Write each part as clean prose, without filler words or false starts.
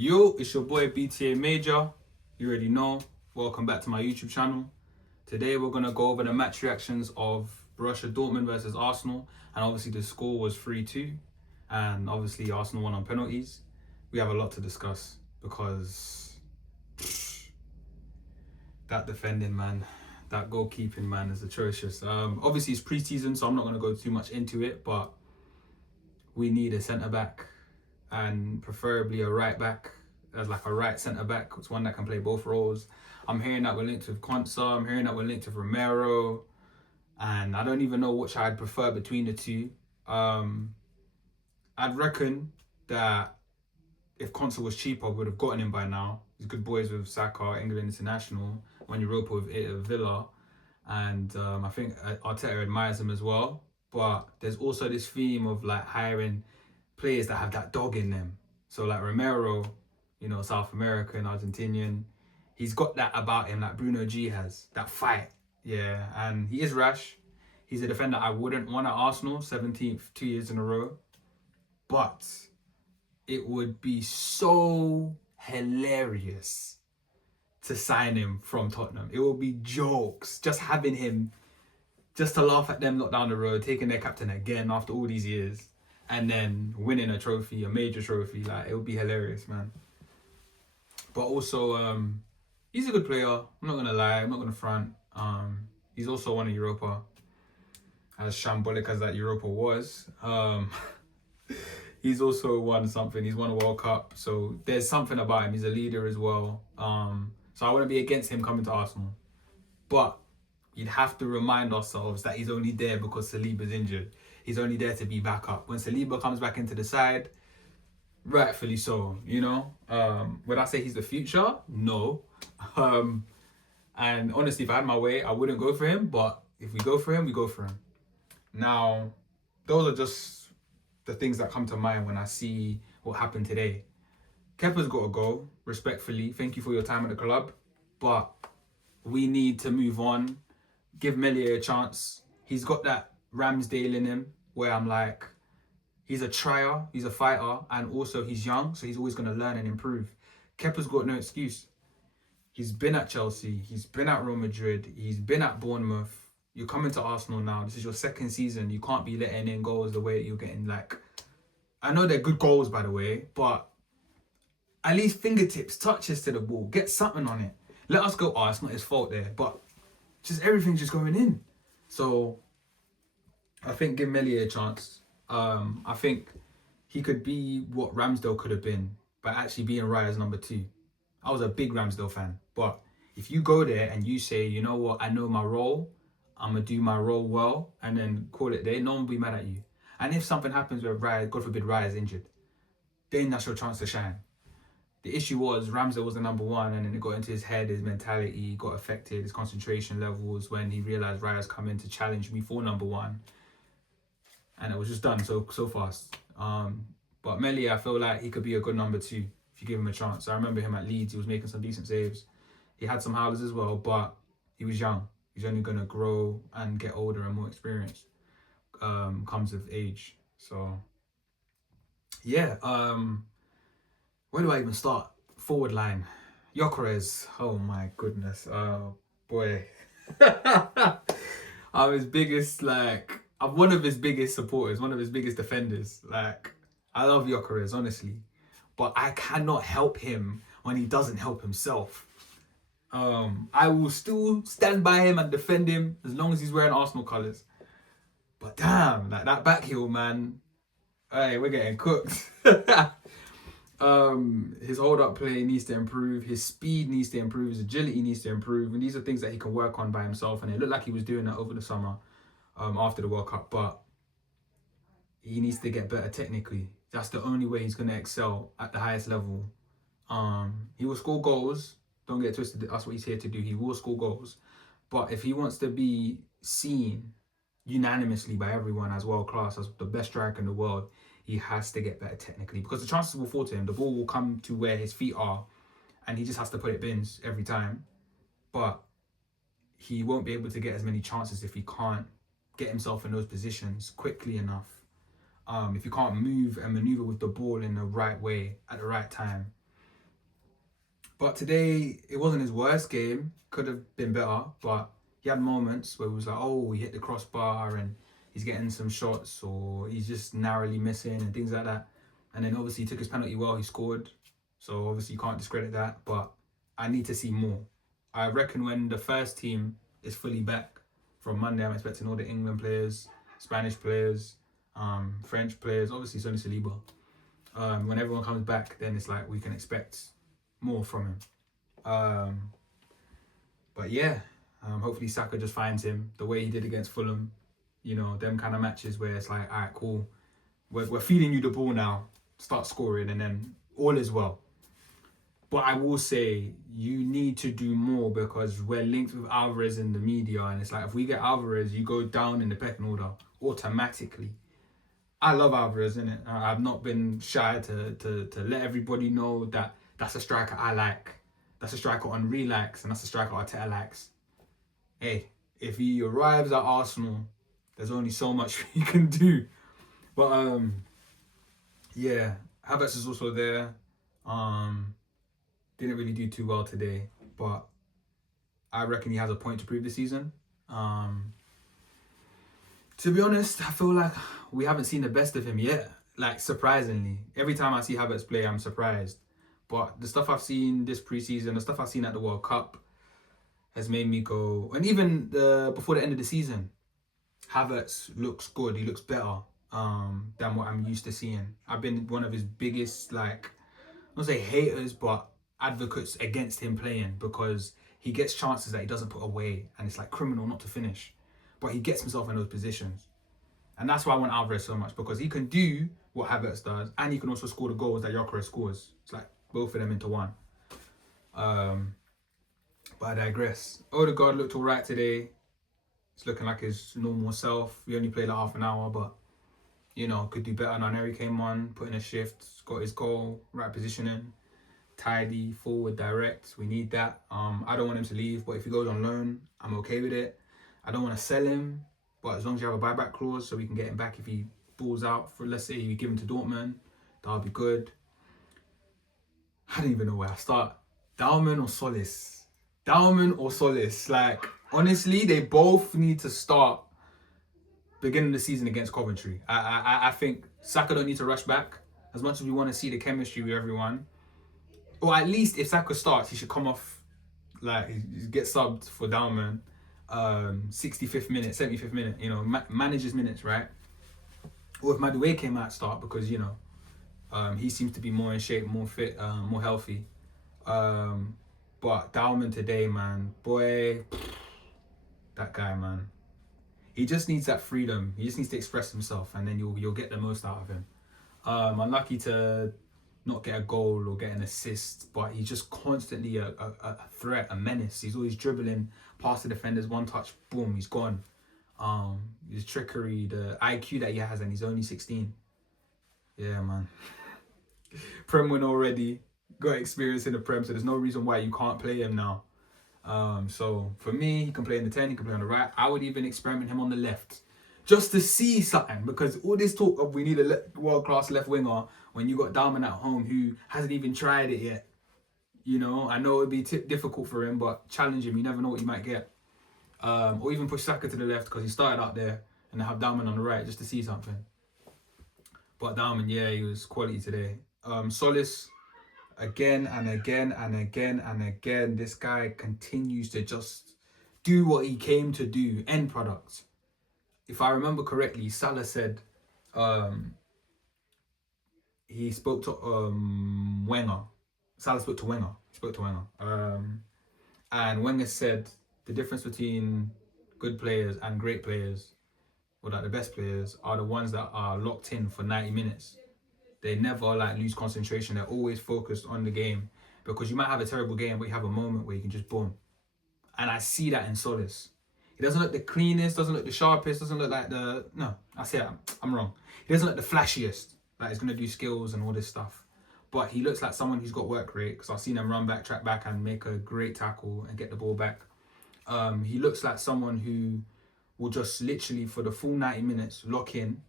Yo, it's your boy BTA Major. You already know. Welcome back to my YouTube channel. Today we're gonna go over the match reactions of Borussia Dortmund versus Arsenal, and obviously the score was 3-2, and obviously Arsenal won on penalties. We have a lot to discuss because that defending, man, that goalkeeping, man, is atrocious. Obviously it's pre-season, so I'm not gonna go too much into it, but we need a centre back and preferably a right back, as like a right centre back. It's one that can play both roles. I'm hearing that we're linked with Konsa. I'm hearing that we're linked with Romero, and I don't even know which I'd prefer between the two. I'd reckon that if Konsa was cheaper, we would have gotten him by now. He's good boys with Saka, England international, won Europa with Villa, and I think Arteta admires him as well. But there's also this theme of like hiring players that have that dog in them. So like Romero, you know, South American, Argentinian, he's got that about him, like Bruno G has, that fight. Yeah, and he is rash. He's a defender I wouldn't want at Arsenal, 17th, 2 years in a row. But it would be so hilarious to sign him from Tottenham. It would be jokes, just having him, just to laugh at them lot down the road, taking their captain again after all these years, and then winning a trophy, a major trophy. Like, it would be hilarious, man. But also, he's a good player. I'm not gonna lie. I'm not gonna front. He's also won a Europa. As shambolic as that Europa was, he's also won something. He's won a World Cup. So there's something about him. He's a leader as well. So I wouldn't be against him coming to Arsenal. But you'd have to remind ourselves that he's only there because Saliba's injured. He's only there to be backup. When Saliba comes back into the side, rightfully so, you know. Would I say he's the future? No. And honestly, if I had my way, I wouldn't go for him. But if we go for him, we go for him. Now, those are just the things that come to mind when I see what happened today. Kepa's got to go, respectfully. Thank you for your time at the club. But we need to move on. Give Meslier a chance. He's got that Ramsdale in him where I'm like, he's a trier, he's a fighter, and also he's young, so he's always going to learn and improve. Kepa's got no excuse. He's been at Chelsea, he's been at Real Madrid, he's been at Bournemouth. You're coming to Arsenal now. This is your second season. You can't be letting in goals the way that you're getting. Like, I know they're good goals, by the way, but at least fingertips, touches to the ball. Get something on it. Let us go, it's not his fault there, but just everything's just going in. So I think give Meslier a chance. I think he could be what Ramsdale could have been by actually being Raya's number 2. I was a big Ramsdale fan, but if you go there and you say, you know what, I know my role, I'm going to do my role well, and then call it there, no one will be mad at you. And if something happens where Raya, God forbid, Raya's injured, then that's your chance to shine. The issue was Ramsdale was the number 1, and then it got into his head, his mentality got affected, his concentration levels, when he realised Raya's come in to challenge me for number 1. And it was just done so fast. But Meslier, I feel like he could be a good number 2 if you give him a chance. I remember him at Leeds, he was making some decent saves. He had some howlers as well, but he was young. He's only going to grow and get older and more experienced. Comes with age. So, yeah. Where do I even start? Forward line. Gyökeres. Oh my goodness. Oh boy. I'm his biggest, I'm one of his biggest supporters, one of his biggest defenders. Like, I love Gyökeres, honestly. But I cannot help him when he doesn't help himself. I will still stand by him and defend him as long as he's wearing Arsenal colours. But damn, like that back heel, man. Hey, we're getting cooked. His hold-up play needs to improve. His speed needs to improve. His agility needs to improve. And these are things that he can work on by himself. And it looked like he was doing that over the summer after the World Cup. But he needs to get better technically. That's the only way he's going to excel at the highest level. He will score goals. Don't get twisted. That's what he's here to do. He will score goals. But if he wants to be seen unanimously by everyone as world class, as the best striker in the world, he has to get better technically, because the chances will fall to him. The ball will come to where his feet are, and he just has to put it bins every time. But he won't be able to get as many chances if he can't get himself in those positions quickly enough. If you can't move and maneuver with the ball in the right way at the right time. But today, it wasn't his worst game. Could have been better, but he had moments where it was like, oh, he hit the crossbar and he's getting some shots, or he's just narrowly missing and things like that. And then obviously he took his penalty well, he scored. So obviously you can't discredit that, but I need to see more. I reckon when the first team is fully back from Monday, I'm expecting all the England players, Spanish players, French players. Obviously, it's only Saliba. When everyone comes back, then it's like we can expect more from him. But yeah, hopefully Saka just finds him the way he did against Fulham. You know, them kind of matches where it's like, all right, cool, we're feeding you the ball now, start scoring, and then all is well. But I will say you need to do more because we're linked with Alvarez in the media, and it's like if we get Alvarez, you go down in the pecking order automatically. I love Alvarez, innit? I've not been shy to let everybody know that that's a striker I like. That's a striker Henry likes, and that's a striker Arteta likes. Hey, if he arrives at Arsenal, there's only so much he can do. But yeah, Havertz is also there. Didn't really do too well today, but I reckon he has a point to prove this season. To be honest, I feel like we haven't seen the best of him yet. Like, surprisingly. Every time I see Havertz play, I'm surprised. But the stuff I've seen this preseason, the stuff I've seen at the World Cup has made me go... And even before the end of the season, Havertz looks good. He looks better than what I'm used to seeing. I've been one of his biggest, like, I don't say haters, but advocates against him playing because he gets chances that he doesn't put away and it's like criminal not to finish. But he gets himself in those positions. And that's why I want Alvarez so much, because he can do what Havertz does and he can also score the goals that Gyökeres scores. It's like both of them into one. But I digress. Odegaard looked all right today. He's looking like his normal self. We only played like half an hour, but, you know, could do better. Naneri came on, put in a shift, got his goal, right positioning, tidy, forward, direct. We need that. I don't want him to leave, but if he goes on loan, I'm okay with it. I don't want to sell him, but as long as you have a buyback clause so we can get him back if he balls out, for let's say you give him to Dortmund, that'll be good. I don't even know where I start. Dalman or Solis? Dalman or Solis? Like, honestly, they both need to start beginning of the season against Coventry. I think Saka don't need to rush back. As much as we want to see the chemistry with everyone, or at least if Saka starts, he should come off, like, get subbed for Dalman. 65th minute, 75th minute, you know, manage his minutes, right? Or if Madueke might start because, you know, he seems to be more in shape, more fit, more healthy. But Dalman today, man, boy, that guy, man. He just needs that freedom. He just needs to express himself, and then you'll get the most out of him. Unlucky to not get a goal or get an assist, but he's just constantly a threat, a menace. He's always dribbling past the defenders, one touch, boom, he's gone. His trickery, the IQ that he has, and he's only 16. Yeah, man. Prem win already, got experience in the Prem, so there's no reason why you can't play him now. So for me, he can play in the 10, he can play on the right. I would even experiment him on the left, just to see something, because all this talk of we need a world-class left winger when you got Dalman at home who hasn't even tried it yet. You know, I know it would be difficult for him, but challenge him. You never know what you might get. Or even push Saka to the left because he started out there and have Dalman on the right just to see something. But Dalman, yeah, he was quality today. Solis, again and again and again and again, this guy continues to just do what he came to do, end product. If I remember correctly, Salah said he spoke to Wenger. Salah spoke to Wenger. He spoke to Wenger. And Wenger said the difference between good players and great players, or like the best players, are the ones that are locked in for 90 minutes. They never like lose concentration. They're always focused on the game, because you might have a terrible game, but you have a moment where you can just boom. And I see that in Solis. He doesn't look the cleanest, doesn't look the sharpest, doesn't look like the... No, I say I'm wrong. He doesn't look the flashiest, like he's going to do skills and all this stuff. But he looks like someone who's got work rate, because I've seen him run back, track back, and make a great tackle and get the ball back. He looks like someone who will just literally, for the full 90 minutes, lock in.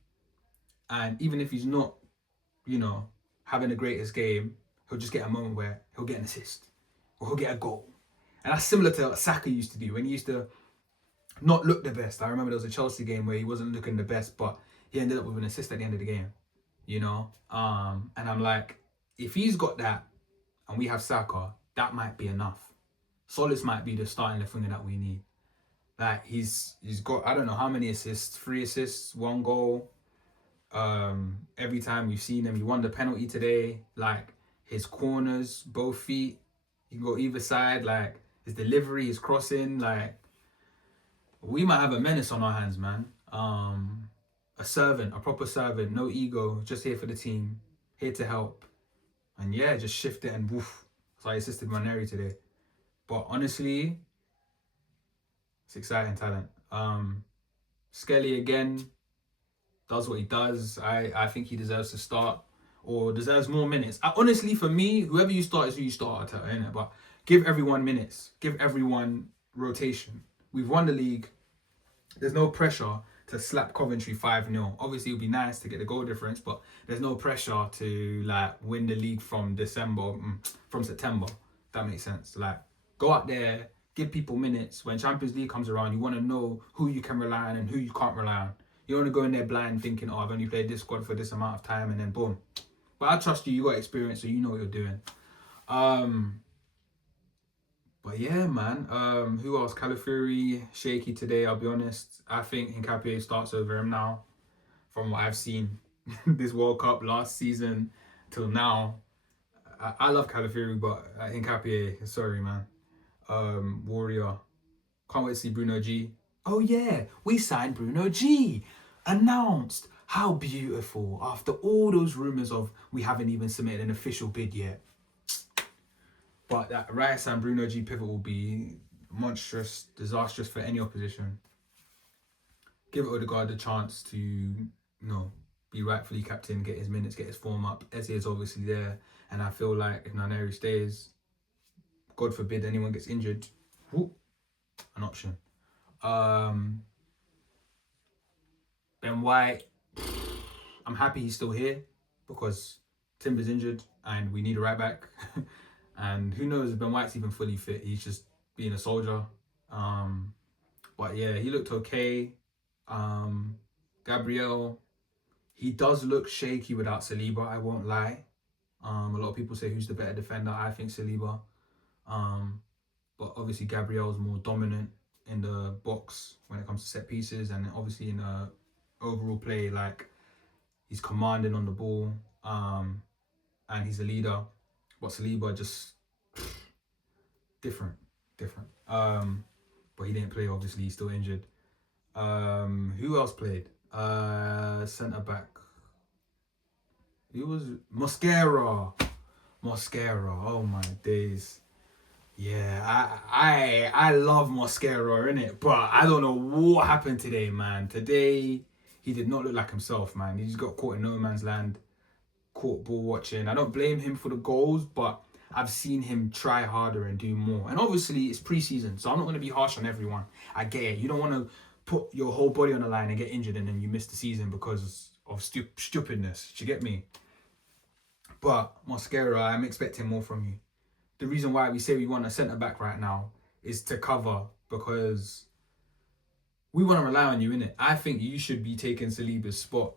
And even if he's not, you know, having the greatest game, he'll just get a moment where he'll get an assist. or he'll get a goal. And that's similar to what Saka used to do when he used to not look the best. I remember there was a Chelsea game where he wasn't looking the best, but he ended up with an assist at the end of the game, you know? And I'm like, if he's got that and we have Saka, that might be enough. Solis might be the starting left winger that we need. Like he's got, I don't know how many assists, 3 assists, 1 goal. Every time we've seen him, he won the penalty today. Like his corners, both feet, he can go either side. Like his delivery, his crossing, like we might have a menace on our hands, man. A servant, a proper servant, no ego, just here for the team, here to help. And yeah, just shift it and woof. So I assisted Maneri today. But honestly, it's exciting talent. Skelly again does what he does. I think he deserves to start or deserves more minutes. Honestly, for me, whoever you start is who you start at, innit? But give everyone minutes. Give everyone rotation. We've won the league. There's no pressure to slap Coventry 5-0. Obviously, it would be nice to get the goal difference, but there's no pressure to like win the league from September. That makes sense. Like, go out there, give people minutes. When Champions League comes around, you want to know who you can rely on and who you can't rely on. You don't want to go in there blind thinking, oh, I've only played this squad for this amount of time, and then boom. But I trust you. You got experience, so you know what you're doing. But yeah, man. Who else? Calafiori, shaky today, I'll be honest. I think Nkapie starts over him now. From what I've seen this World Cup last season till now. I love Calafiori, but Nkapie, sorry, man. Warrior. Can't wait to see Bruno G. Oh yeah, we signed Bruno G. Announced. How beautiful. After all those rumours of we haven't even submitted an official bid yet. But that Rice and Bruno G pivot will be monstrous, disastrous for any opposition. Give Odegaard the chance to, be rightfully captain, get his minutes, get his form up. Eze is obviously there. And I feel like if Nwaneri stays, God forbid anyone gets injured, an option. Ben White, I'm happy he's still here because Timber's injured and we need a right back. And who knows if Ben White's even fully fit. He's just being a soldier. But yeah, he looked okay. Gabriel, he does look shaky without Saliba, I won't lie. A lot of people say who's the better defender. I think Saliba. But obviously Gabriel's more dominant in the box when it comes to set pieces, and obviously in the overall play, like he's commanding on the ball, and he's a leader. But Saliba just different. But he didn't play, obviously, he's still injured. Who else played? Centre back. Who was Mosquera? Oh my days. Yeah, I love Mosquera, innit? But I don't know what happened today, man. Today, he did not look like himself, man. He just got caught in no man's land. Caught ball watching. I don't blame him for the goals, but I've seen him try harder and do more. And obviously, it's pre-season, so I'm not going to be harsh on everyone. I get it. You don't want to put your whole body on the line and get injured and then you miss the season because of stupidness. Do you get me? But Mosquera, I'm expecting more from you. The reason why we say we want a centre-back right now is to cover, because we want to rely on you, innit? I think you should be taking Saliba's spot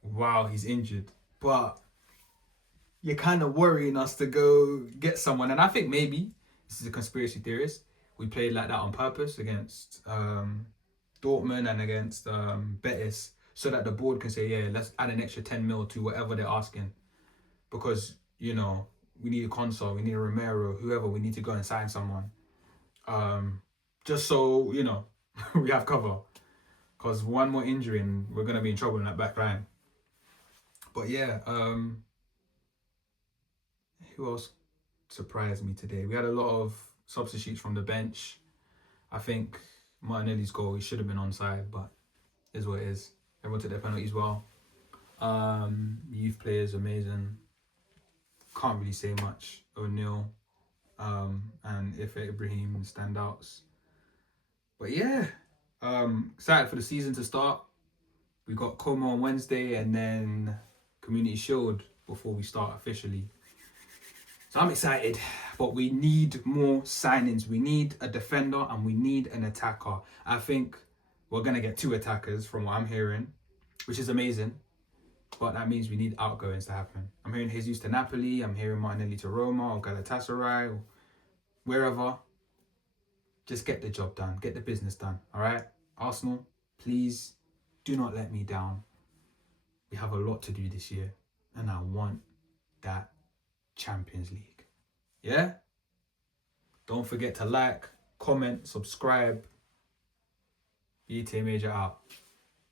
while he's injured. But you're kind of worrying us to go get someone. And I think maybe, this is a conspiracy theorist, we played like that on purpose against Dortmund and against Betis, so that the board can say, yeah, let's add an extra 10 mil to whatever they're asking. Because, we need a Console, we need a Romero, whoever, we need to go and sign someone. Just so, we have cover. Because one more injury and we're going to be in trouble in that back line. But yeah, who else surprised me today? We had a lot of substitutes from the bench. I think Martinelli's goal, he should have been onside, but it is what it is. Everyone took their penalties well. Youth players, amazing. Can't really say much. O'Neill and Ife Ibrahim standouts. But yeah, excited for the season to start. We got Como on Wednesday and then Community Shield before we start officially. So I'm excited. but we need more signings. We need a defender and we need an attacker. I think we're going to get 2 attackers from what I'm hearing, which is amazing. But that means we need outgoings to happen. I'm hearing Jesus to Napoli. I'm hearing Martinelli to Roma or Galatasaray or wherever. Just get the job done. Get the business done. All right? Arsenal, please do not let me down. We have a lot to do this year. And I want that Champions League. Yeah? Don't forget to like, comment, subscribe. BT Major out.